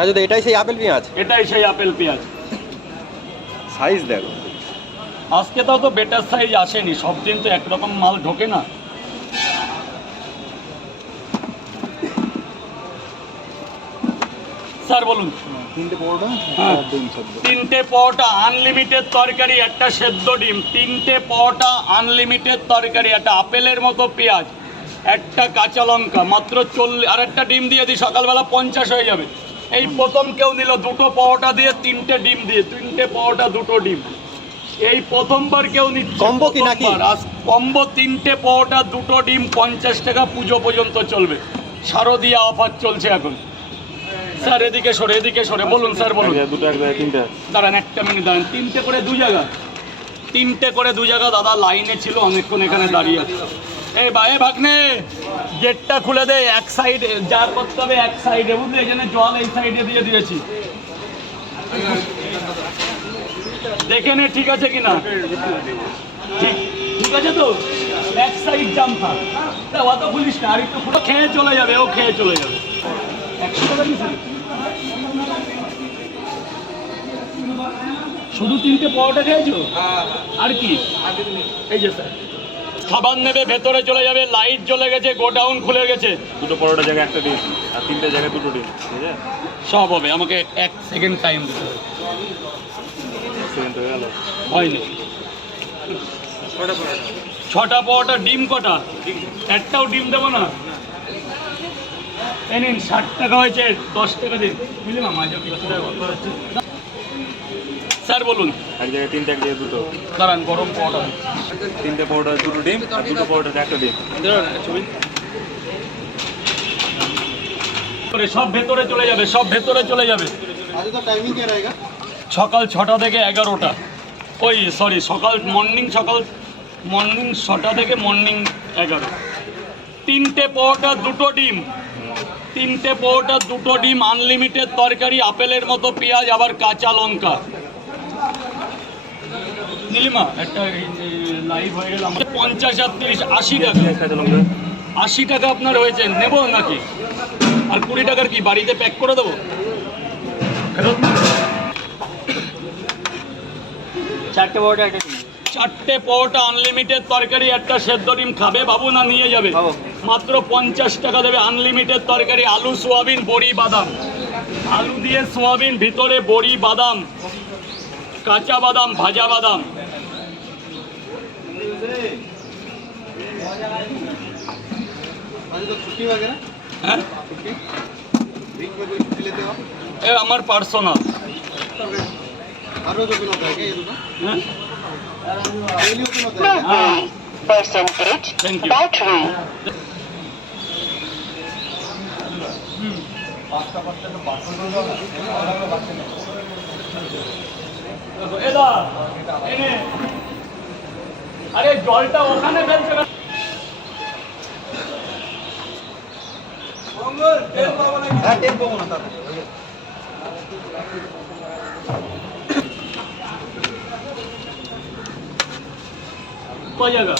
আর যদি এটাই সেই আপেল পেঁয়াজ? এটাই সেই আপেল পেঁয়াজ। সাইজ দেখো। আজকে তাও তো বেটার সাইজ আসেনি সব দিন তো একরকম মাল ঢোকে না। স্যার বলুন। তিনটে পরোটা হ্যাঁ। তিনটে পরোটা আনলিমিটেড তরকারি একটা সেদ্ধ ডিম। তিনটে পরোটা আনলিমিটেড তরকারি একটা আপেলের মতো পেঁয়াজ একটা কাঁচা লঙ্কা মাত্র চল্লিশ আর একটা ডিম দিয়ে দিই সকালবেলা পঞ্চাশ হয়ে যাবে। এই প্রথম কেউ নিল দুটো পরোটা দিয়ে তিনটে ডিম দিয়ে তিনটে পরোটা দুটো ডিম। এই প্রথমবার কেউ নিচ্ছে কি নাকি? কম্বো তিনটে পরোটা দুটো ডিম পঞ্চাশ টাকা পুজো পর্যন্ত চলবে। শারদীয়া অফার চলছে এখন। স্যার এদিকে সরে এদিকে সরে বলুন স্যার বলুন। দুটো এক জায়গায় তিনটা। দাঁড়ান একটা মিনিট দাঁড়ান। তিনটে করে দু জায়গা। তিনটে করে দু জায়গা দাদা লাইনে ছিল অনেকক্ষণ এখানে দাঁড়িয়ে আছে। এই বা এ ভাগ্নে গেটটা খুলে দে এক সাইডে যা করতে হবে এক সাইডে বুঝলি? এখানে জল এই সাইডে দিয়ে দিয়েছি। দেখে নে ঠিক আছে কিনা? ঠিক আছে তো? এক সাইড জাম থাক তা অত খুলিস না আর একটু খেয়ে চলে যাবে ও খেয়ে চলে যাবে? শুধু তিনটে পরোটা খেয়েছো? আর কি? এই যে স্যার খাবার নেবে ভেতরে চলে যাবে লাইট জ্বলে গেছে গোডাউন খুলে গেছে। দুটো পরোটা জায়গায় একটা ডিম আর তিনটে জায়গায় দুটো ডিম ঠিক আছে? সব হবে আমাকে এক সেকেন্ড টাইম দিতে হবে। সেকেন্ড হয়ে গেল। হয়নি। ছটা পরোটা। ডিম কটা? একটাও ডিম দেবো না? এই নিন ষাট টাকা হয়েছে দশ টাকা দিন। বুঝলি না মাঝে স্যার বলুন। এক জায়গায় তিনটে এক জায়গায় দুটো। দাঁড়ান গরম পরোটা তিনটে পরোটা দুটো ডিম আর দুটো পরোটাতে একটা ডিম। করে সব ভেতরে চলে যাবে সব ভেতরে চলে যাবে। সকাল ছটা থেকে এগারোটা। ওই সরি সকাল মর্নিং সকাল মর্নিং ছটা থেকে মর্নিং এগারো। তিনটে পরোটা দুটো ডিম। তিনটে পরোটা দুটো ডিম আনলিমিটেড তরকারি আপেলের মতো পেঁয়াজ আবার কাঁচা লঙ্কা। নীলিমা একটা লাইভ হয়ে গেল আমাদের। পঞ্চাশ আর তিরিশ আশি টাকা। আশি টাকা আপনার হয়েছে নেব নাকি? আর কুড়ি টাকার কি বাড়িতে প্যাক করে দেবো? ফেরত চারটে একটা চারটে পরোটা আনলিমিটেড তরকারি একটা সেদ্ধ ডিম খাবে বাবু না নিয়ে যাবে? খাব। মাত্র পঞ্চাশ টাকা দেবে আনলিমিটেড তরকারি আলু সোয়াবিন বড়ি বাদাম আলু দিয়ে সোয়াবিন ভিতরে বড়ি বাদাম কাঁচা বাদাম ভাজা বাদাম হ্যাঁ আমার পার্সোনাল হ্যাঁ আরে জলটা ওখানে ফেলছে কয় জায়গা